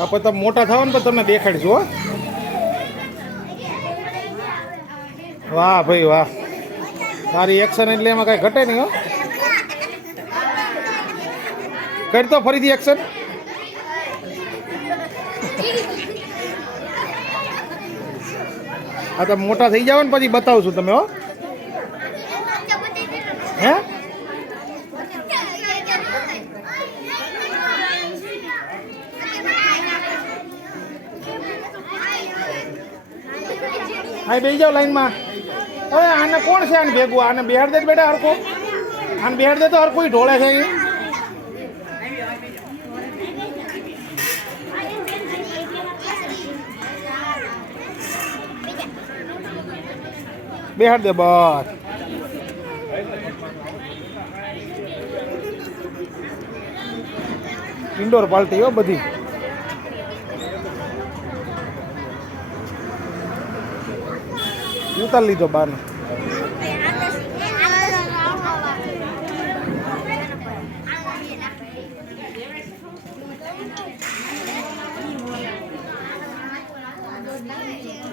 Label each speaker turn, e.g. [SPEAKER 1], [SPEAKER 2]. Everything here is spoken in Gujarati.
[SPEAKER 1] હા પણ તમે મોટા થાવ ને પછી તમને દેખાડીશું હો. વાહ ભાઈ વાહ. તારી એક્શન એટલે એમાં કાંઈ ઘટે નહીં હો. કરતો ફરીથી એક્શન હા તો મોટા થઈ જાવ ને પછી બતાવશું તમે હો. હે? હા બેસી જાઓ લાઈનમાં. હવે આને કોણ છે આને ભેગું? આને બેહાડ દે બેટા હરકો આને બેહાડ દે તો હરકો ઢોળે છે અહીં. બેહાડ દે બસ. ઇન્ડોર પાર્ટી હો બધી. ઉતાર લીધો બાને Thank you.